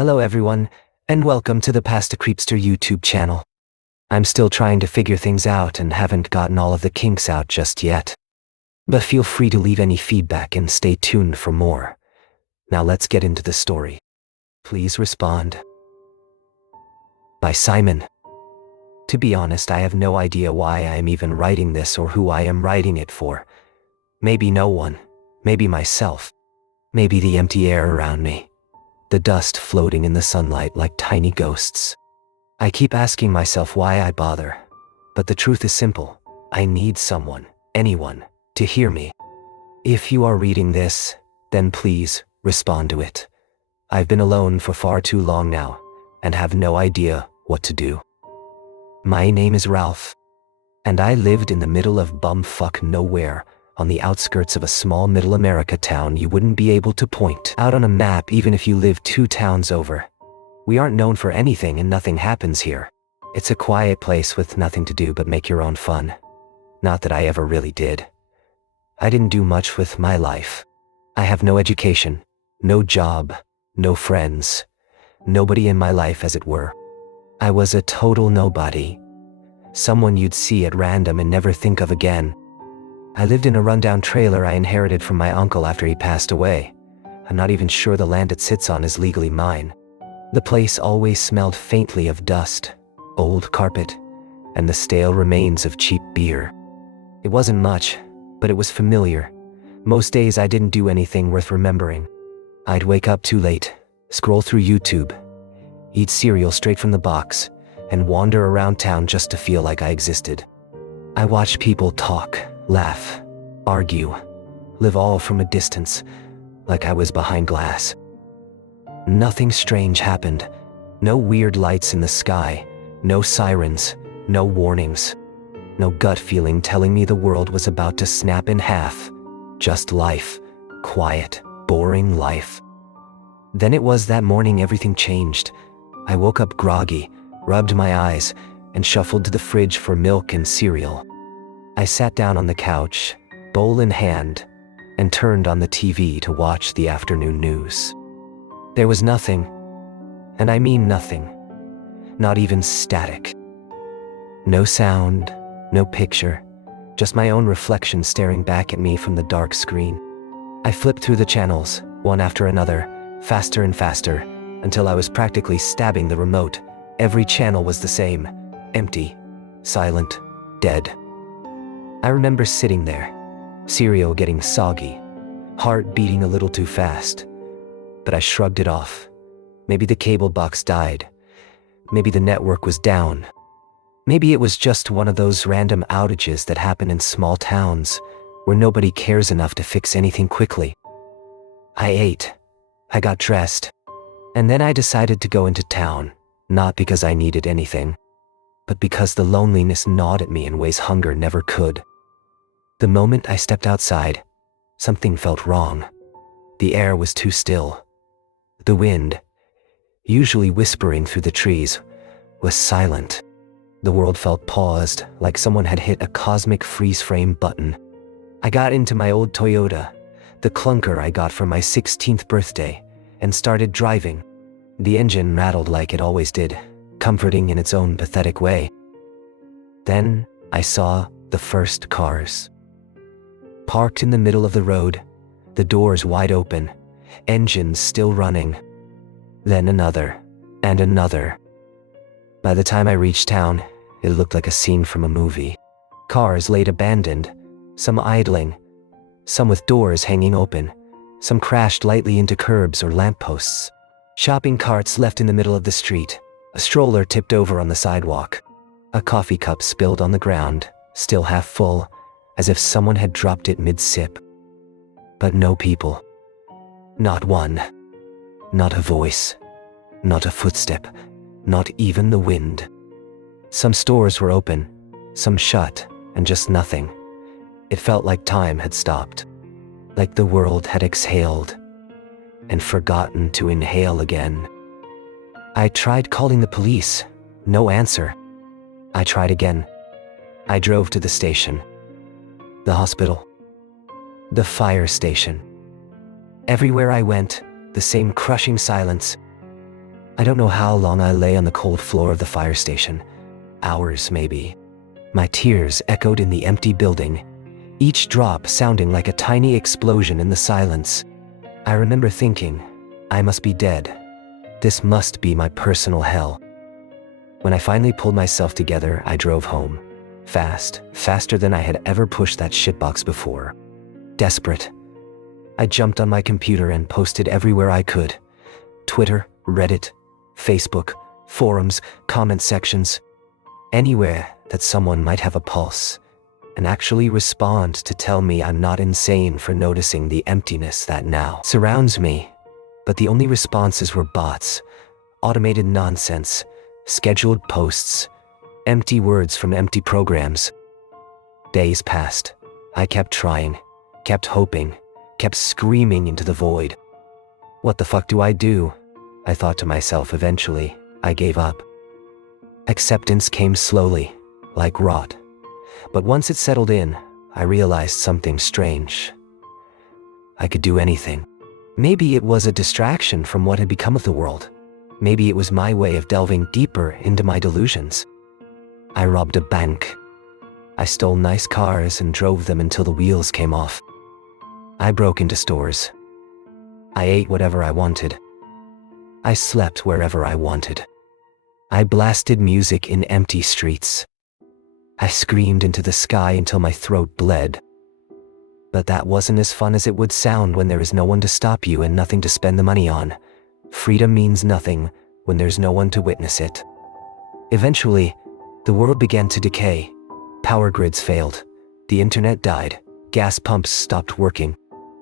Hello everyone, and welcome to the Pasta Creepster YouTube channel. I'm still trying to figure things out and haven't gotten all of the kinks out just yet. But feel free to leave any feedback and stay tuned for more. Now let's get into the story. Please respond. By Simon. To be honest, I have no idea why I am even writing this or who I am writing it for. Maybe no one, maybe myself, maybe the empty air around me. The dust floating in the sunlight like tiny ghosts. I keep asking myself why I bother, but the truth is simple. I need someone, anyone, to hear me. If you are reading this, then please respond to it. I've been alone for far too long now, and have no idea what to do. My name is Ralph, and I lived in the middle of bumfuck nowhere, on the outskirts of a small middle America town you wouldn't be able to point out on a map even if you lived 2 towns over. We aren't known for anything and nothing happens here. It's a quiet place with nothing to do but make your own fun. Not that I ever really did. I didn't do much with my life. I have no education, no job, no friends, nobody in my life as it were. I was a total nobody. Someone you'd see at random and never think of again. I lived in a rundown trailer I inherited from my uncle after he passed away. I'm not even sure the land it sits on is legally mine. The place always smelled faintly of dust, old carpet, and the stale remains of cheap beer. It wasn't much, but it was familiar. Most days I didn't do anything worth remembering. I'd wake up too late, scroll through YouTube, eat cereal straight from the box, and wander around town just to feel like I existed. I watched people talk, laugh, argue, live all from a distance, like I was behind glass. Nothing strange happened. No weird lights in the sky, no sirens, no warnings, no gut feeling telling me the world was about to snap in half. Just life, quiet, boring life. Then it was that morning everything changed. I woke up groggy, rubbed my eyes, and shuffled to the fridge for milk and cereal. I sat down on the couch, bowl in hand, and turned on the TV to watch the afternoon news. There was nothing, and I mean nothing, not even static. No sound, no picture, just my own reflection staring back at me from the dark screen. I flipped through the channels, one after another, faster and faster, until I was practically stabbing the remote. Every channel was the same, empty, silent, dead. I remember sitting there, cereal getting soggy, heart beating a little too fast. But I shrugged it off. Maybe the cable box died. Maybe the network was down. Maybe it was just one of those random outages that happen in small towns, where nobody cares enough to fix anything quickly. I ate. I got dressed. And then I decided to go into town, not because I needed anything, but because the loneliness gnawed at me in ways hunger never could. The moment I stepped outside, something felt wrong. The air was too still. The wind, usually whispering through the trees, was silent. The world felt paused, like someone had hit a cosmic freeze-frame button. I got into my old Toyota, the clunker I got for my 16th birthday, and started driving. The engine rattled like it always did, comforting in its own pathetic way. Then I saw the first cars. Parked in the middle of the road, the doors wide open, engines still running. Then another, and another. By the time I reached town, it looked like a scene from a movie. Cars laid abandoned, some idling, some with doors hanging open, some crashed lightly into curbs or lampposts. Shopping carts left in the middle of the street, a stroller tipped over on the sidewalk, a coffee cup spilled on the ground, still half full, as if someone had dropped it mid-sip. But no people. Not one. Not a voice. Not a footstep. Not even the wind. Some stores were open, some shut, and just nothing. It felt like time had stopped. Like the world had exhaled and forgotten to inhale again. I tried calling the police. No answer. I tried again. I drove to the station. The hospital. The fire station. Everywhere I went, the same crushing silence. I don't know how long I lay on the cold floor of the fire station. Hours, maybe. My tears echoed in the empty building, each drop sounding like a tiny explosion in the silence. I remember thinking, I must be dead. This must be my personal hell. When I finally pulled myself together, I drove home. Fast, faster than I had ever pushed that shitbox before. Desperate. I jumped on my computer and posted everywhere I could. Twitter, Reddit, Facebook, forums, comment sections. Anywhere that someone might have a pulse and actually respond to tell me I'm not insane for noticing the emptiness that now surrounds me. But the only responses were bots, automated nonsense, scheduled posts, empty words from empty programs. Days passed. I kept trying, kept hoping, kept screaming into the void. What the fuck do? I thought to myself eventually. I gave up. Acceptance came slowly, like rot. But once it settled in, I realized something strange. I could do anything. Maybe it was a distraction from what had become of the world. Maybe it was my way of delving deeper into my delusions. I robbed a bank. I stole nice cars and drove them until the wheels came off. I broke into stores. I ate whatever I wanted. I slept wherever I wanted. I blasted music in empty streets. I screamed into the sky until my throat bled. But that wasn't as fun as it would sound when there is no one to stop you and nothing to spend the money on. Freedom means nothing when there's no one to witness it. Eventually, the world began to decay. Power grids failed. The internet died. Gas pumps stopped working.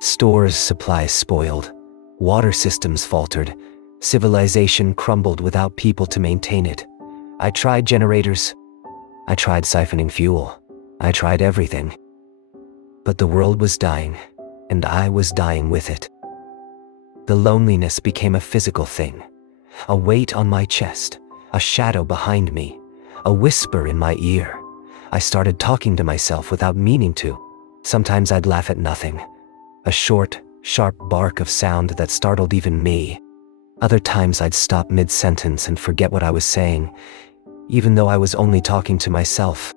Stores' supplies spoiled. Water systems faltered. Civilization crumbled without people to maintain it. I tried generators. I tried siphoning fuel. I tried everything. But the world was dying, and I was dying with it. The loneliness became a physical thing. A weight on my chest, a shadow behind me, a whisper in my ear. I started talking to myself without meaning to. Sometimes I'd laugh at nothing. A short, sharp bark of sound that startled even me. Other times I'd stop mid-sentence and forget what I was saying, even though I was only talking to myself.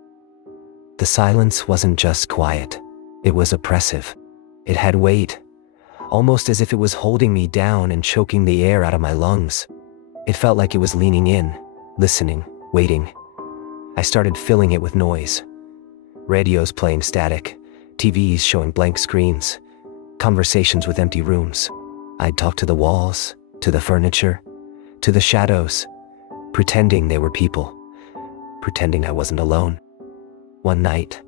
The silence wasn't just quiet. It was oppressive. It had weight, almost as if it was holding me down and choking the air out of my lungs. It felt like it was leaning in, listening, waiting. I started filling it with noise. Radios playing static, TVs showing blank screens, conversations with empty rooms. I'd talk to the walls, to the furniture, to the shadows, pretending they were people, pretending I wasn't alone. One night,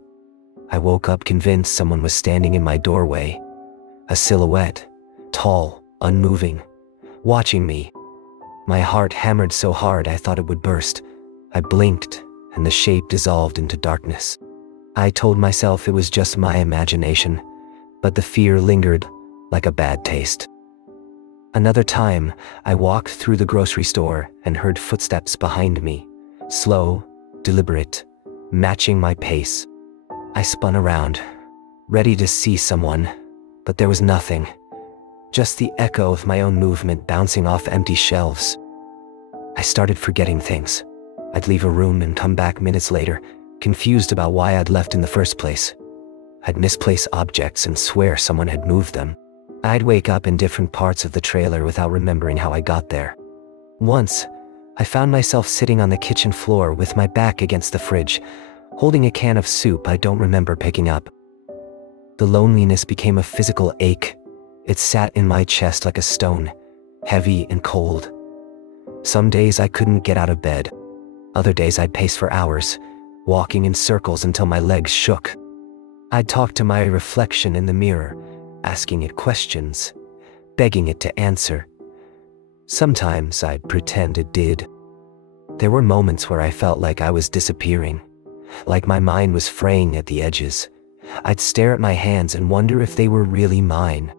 I woke up convinced someone was standing in my doorway, a silhouette, tall, unmoving, watching me. My heart hammered so hard I thought it would burst. I blinked, and the shape dissolved into darkness. I told myself it was just my imagination, but the fear lingered like a bad taste. Another time, I walked through the grocery store and heard footsteps behind me, slow, deliberate, matching my pace. I spun around, ready to see someone, but there was nothing, just the echo of my own movement bouncing off empty shelves. I started forgetting things. I'd leave a room and come back minutes later, confused about why I'd left in the first place. I'd misplace objects and swear someone had moved them. I'd wake up in different parts of the trailer without remembering how I got there. Once, I found myself sitting on the kitchen floor with my back against the fridge, holding a can of soup I don't remember picking up. The loneliness became a physical ache. It sat in my chest like a stone, heavy and cold. Some days I couldn't get out of bed. Other days I'd pace for hours, walking in circles until my legs shook. I'd talk to my reflection in the mirror, asking it questions, begging it to answer. Sometimes I'd pretend it did. There were moments where I felt like I was disappearing, like my mind was fraying at the edges. I'd stare at my hands and wonder if they were really mine.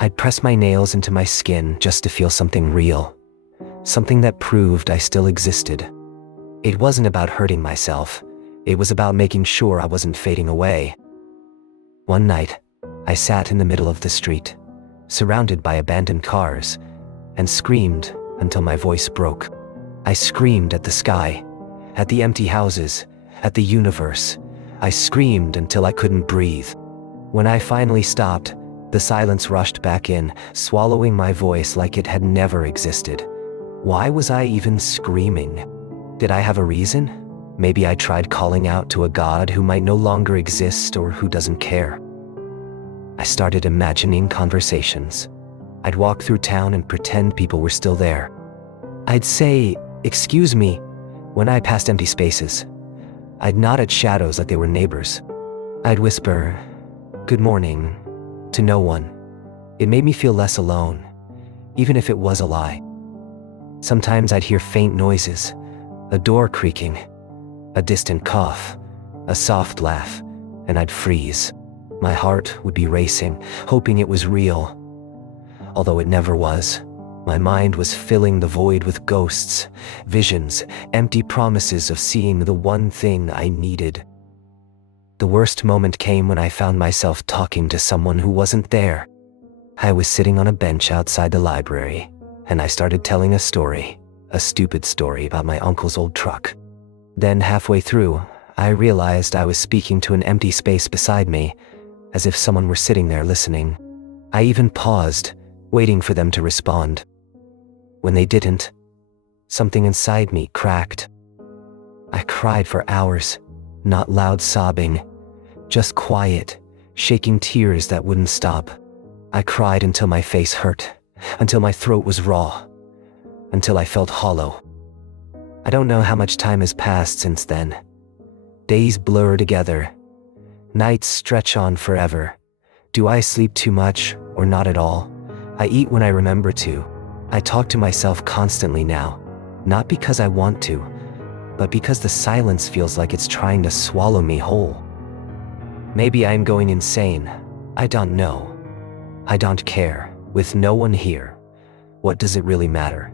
I'd press my nails into my skin just to feel something real, something that proved I still existed. It wasn't about hurting myself. It was about making sure I wasn't fading away. One night, I sat in the middle of the street, surrounded by abandoned cars, and screamed until my voice broke. I screamed at the sky, at the empty houses, at the universe. I screamed until I couldn't breathe. When I finally stopped, the silence rushed back in, swallowing my voice like it had never existed. Why was I even screaming? Did I have a reason? Maybe I tried calling out to a god who might no longer exist or who doesn't care. I started imagining conversations. I'd walk through town and pretend people were still there. I'd say, "Excuse me," when I passed empty spaces. I'd nod at shadows like they were neighbors. I'd whisper, "Good morning," to no one. It made me feel less alone, even if it was a lie. Sometimes I'd hear faint noises, a door creaking, a distant cough, a soft laugh, and I'd freeze. My heart would be racing, hoping it was real. Although it never was. My mind was filling the void with ghosts, visions, empty promises of seeing the one thing I needed. The worst moment came when I found myself talking to someone who wasn't there. I was sitting on a bench outside the library, and I started telling a story, a stupid story about my uncle's old truck. Then halfway through, I realized I was speaking to an empty space beside me, as if someone were sitting there listening. I even paused, waiting for them to respond. When they didn't, something inside me cracked. I cried for hours, not loud sobbing, just quiet, shaking tears that wouldn't stop. I cried until my face hurt, until my throat was raw, until I felt hollow. I don't know how much time has passed since then. Days blur together. Nights stretch on forever. Do I sleep too much or not at all? I eat when I remember to. I talk to myself constantly now, not because I want to, but because the silence feels like it's trying to swallow me whole. Maybe I'm going insane. I don't know. I don't care. With no one here, what does it really matter?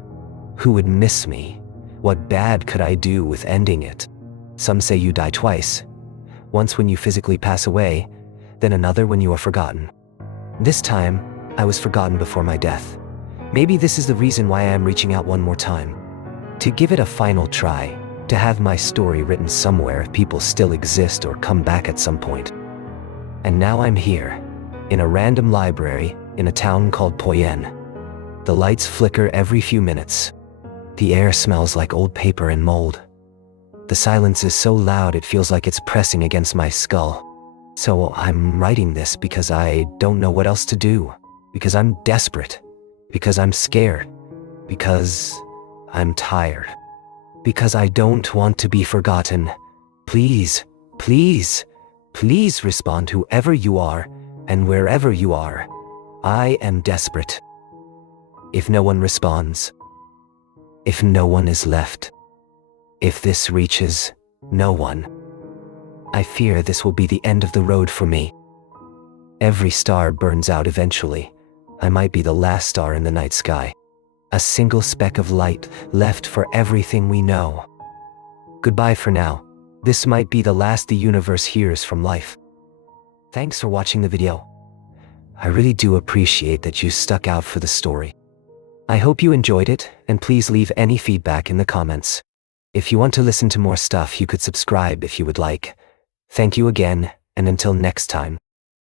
Who would miss me? What bad could I do with ending it? Some say you die twice. Once when you physically pass away, then another when you are forgotten. This time, I was forgotten before my death. Maybe this is the reason why I am reaching out one more time. To give it a final try, to have my story written somewhere if people still exist or come back at some point. And now I'm here, in a random library in a town called Poyen. The lights flicker every few minutes. The air smells like old paper and mold. The silence is so loud it feels like it's pressing against my skull. So I'm writing this because I don't know what else to do. Because I'm desperate. Because I'm scared. Because I'm tired. Because I don't want to be forgotten. Please, please, please respond whoever you are and wherever you are. I am desperate. If no one responds, if no one is left, if this reaches no one, I fear this will be the end of the road for me. Every star burns out eventually. I might be the last star in the night sky. A single speck of light left for everything we know. Goodbye for now. This might be the last the universe hears from life. Thanks for watching the video. I really do appreciate that you stuck out for the story. I hope you enjoyed it, and please leave any feedback in the comments. If you want to listen to more stuff, you could subscribe if you would like. Thank you again, and until next time.